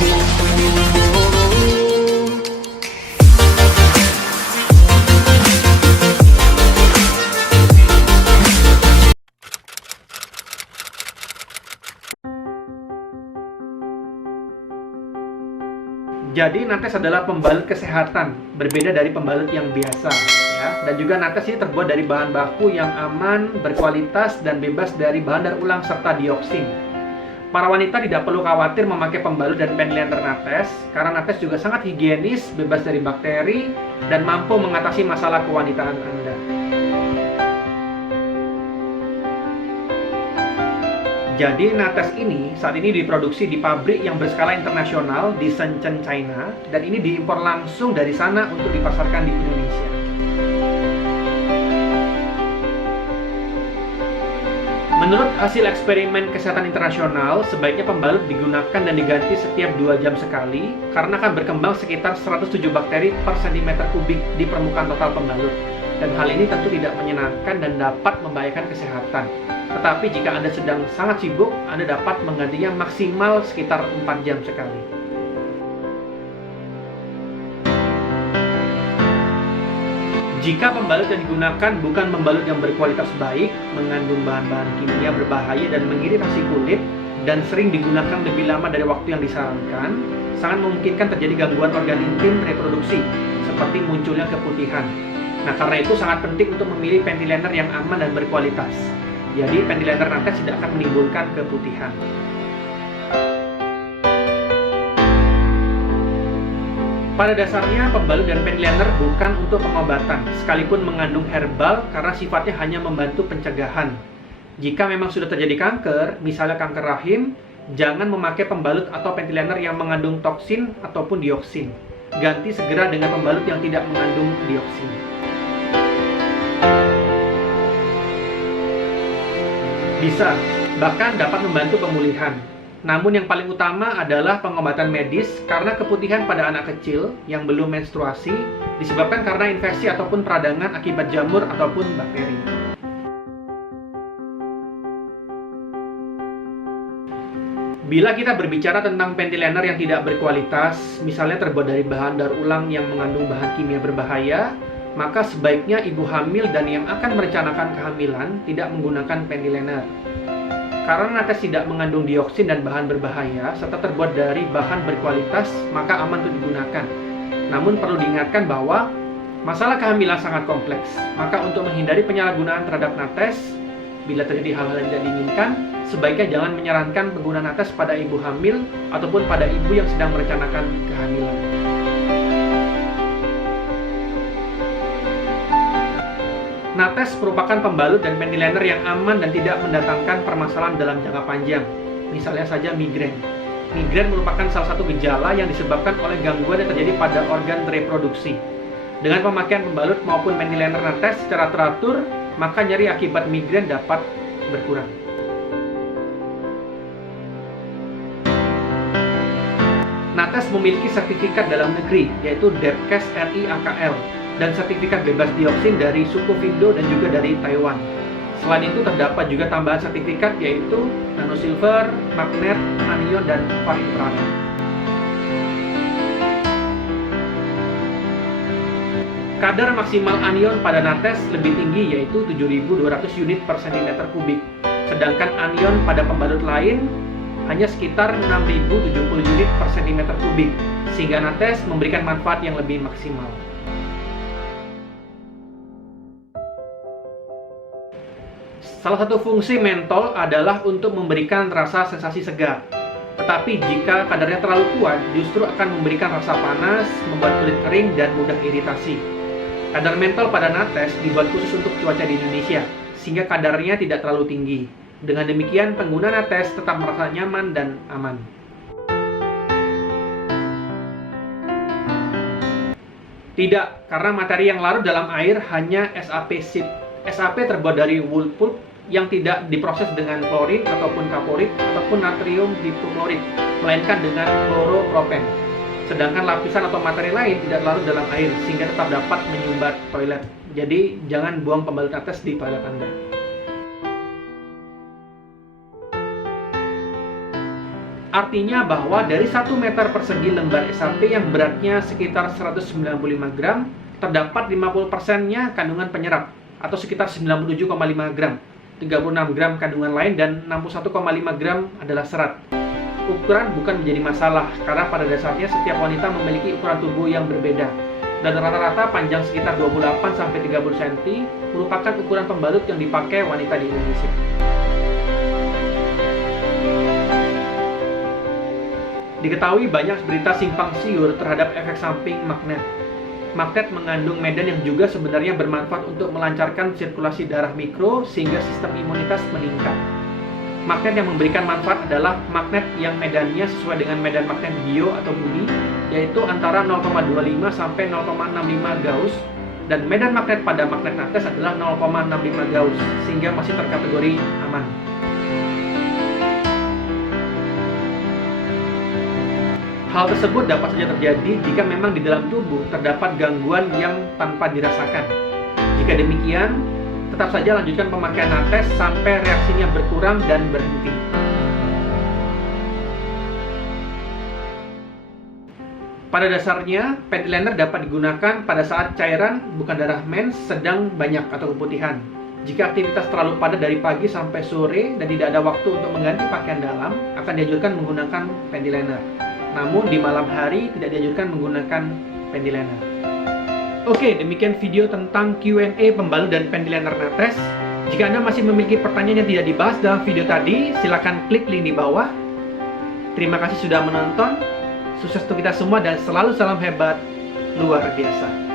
Jadi nates adalah pembalut kesehatan, berbeda dari pembalut yang biasa, ya. Dan juga nates ini terbuat dari bahan baku yang aman, berkualitas, dan bebas dari bahan daur ulang serta dioksin. Para wanita tidak perlu khawatir memakai pembalut dan penliner nates, karena nates juga sangat higienis, bebas dari bakteri, dan mampu mengatasi masalah kewanitaan Anda. Jadi nates ini saat ini diproduksi di pabrik yang berskala internasional di Shenzhen, China, dan ini diimpor langsung dari sana untuk dipasarkan di Indonesia. Menurut hasil eksperimen kesehatan internasional, sebaiknya pembalut digunakan dan diganti setiap 2 jam sekali karena akan berkembang sekitar 107 bakteri per cm kubik di permukaan total pembalut. Dan hal ini tentu tidak menyenangkan dan dapat membahayakan kesehatan. Tetapi jika Anda sedang sangat sibuk, Anda dapat menggantinya maksimal sekitar 4 jam sekali. Jika pembalut yang digunakan bukan pembalut yang berkualitas baik, mengandung bahan-bahan kimia berbahaya dan mengiritasi kulit, dan sering digunakan lebih lama dari waktu yang disarankan, sangat memungkinkan terjadi gangguan organ intim reproduksi, seperti munculnya keputihan. Nah, karena itu sangat penting untuk memilih panty liner yang aman dan berkualitas. Jadi, panty liner nates tidak akan menimbulkan keputihan. Pada dasarnya, pembalut dan panty liner bukan untuk pengobatan, sekalipun mengandung herbal karena sifatnya hanya membantu pencegahan. Jika memang sudah terjadi kanker, misalnya kanker rahim, jangan memakai pembalut atau panty liner yang mengandung toksin ataupun dioksin. Ganti segera dengan pembalut yang tidak mengandung dioksin. Bisa, bahkan dapat membantu pemulihan. Namun yang paling utama adalah pengobatan medis karena keputihan pada anak kecil yang belum menstruasi disebabkan karena infeksi ataupun peradangan akibat jamur ataupun bakteri. Bila kita berbicara tentang panty liner yang tidak berkualitas, misalnya terbuat dari bahan daur ulang yang mengandung bahan kimia berbahaya, maka sebaiknya ibu hamil dan yang akan merencanakan kehamilan tidak menggunakan panty liner. Karena nates tidak mengandung dioksin dan bahan berbahaya, serta terbuat dari bahan berkualitas, maka aman untuk digunakan. Namun perlu diingatkan bahwa masalah kehamilan sangat kompleks, maka untuk menghindari penyalahgunaan terhadap nates, bila terjadi hal-hal yang tidak diinginkan, sebaiknya jangan menyarankan penggunaan nates pada ibu hamil ataupun pada ibu yang sedang merencanakan kehamilan. Nates merupakan pembalut dan panty liner yang aman dan tidak mendatangkan permasalahan dalam jangka panjang. Misalnya saja migrain. Migrain merupakan salah satu gejala yang disebabkan oleh gangguan yang terjadi pada organ reproduksi. Dengan pemakaian pembalut maupun panty liner nates secara teratur, maka nyeri akibat migrain dapat berkurang. Nates memiliki sertifikat dalam negeri, yaitu Depkes RI AKL, dan sertifikat bebas dioksin dari suku Findo dan juga dari Taiwan. Selain itu terdapat juga tambahan sertifikat yaitu nanosilver, magnet, anion, dan far infrared. Kadar maksimal anion pada nates lebih tinggi yaitu 7.200 unit per cm kubik, sedangkan anion pada pembalut lain hanya sekitar 6.070 unit per cm kubik, sehingga nates memberikan manfaat yang lebih maksimal. Salah satu fungsi mentol adalah untuk memberikan rasa sensasi segar. Tetapi jika kadarnya terlalu kuat, justru akan memberikan rasa panas, membuat kulit kering, dan mudah iritasi. Kadar mentol pada nates dibuat khusus untuk cuaca di Indonesia, sehingga kadarnya tidak terlalu tinggi. Dengan demikian, pengguna nates tetap merasa nyaman dan aman. Tidak, karena materi yang larut dalam air hanya SAP sheet. SAP terbuat dari wool pulp yang tidak diproses dengan klorin ataupun kaporit ataupun natrium hipoklorit, melainkan dengan kloropropen. Sedangkan lapisan atau materi lain tidak larut dalam air sehingga tetap dapat menyumbat toilet. Jadi jangan buang pembalut nates di toilet Anda. Artinya bahwa dari 1 meter persegi lembar SAP yang beratnya sekitar 195 gram, terdapat 50%-nya kandungan penyerap, atau sekitar 97,5 gram. 36 gram kandungan lain dan 61,5 gram adalah serat. Ukuran bukan menjadi masalah, karena pada dasarnya setiap wanita memiliki ukuran tubuh yang berbeda. Dan rata-rata panjang sekitar 28-30 cm merupakan ukuran pembalut yang dipakai wanita di Indonesia. Diketahui banyak berita simpang siur terhadap efek samping magnet. Magnet mengandung medan yang juga sebenarnya bermanfaat untuk melancarkan sirkulasi darah mikro sehingga sistem imunitas meningkat. Magnet yang memberikan manfaat adalah magnet yang medannya sesuai dengan medan magnet bio atau bumi, yaitu antara 0,25 sampai 0,65 Gauss, dan medan magnet pada magnet nates adalah 0,65 Gauss, sehingga masih terkategori aman. Hal tersebut dapat saja terjadi jika memang di dalam tubuh terdapat gangguan yang tanpa dirasakan. Jika demikian, tetap saja lanjutkan pemakaian nates sampai reaksinya berkurang dan berhenti. Pada dasarnya, panty liner dapat digunakan pada saat cairan bukan darah mens sedang banyak atau keputihan. Jika aktivitas terlalu padat dari pagi sampai sore dan tidak ada waktu untuk mengganti pakaian dalam, akan dianjurkan menggunakan panty liner. Namun di malam hari tidak dianjurkan menggunakan panty liner. Oke, demikian video tentang Q&A pembalut dan panty liner nates. Jika Anda masih memiliki pertanyaan yang tidak dibahas dalam video tadi, silakan klik link di bawah. Terima kasih sudah menonton. Sukses untuk kita semua dan selalu salam hebat luar biasa.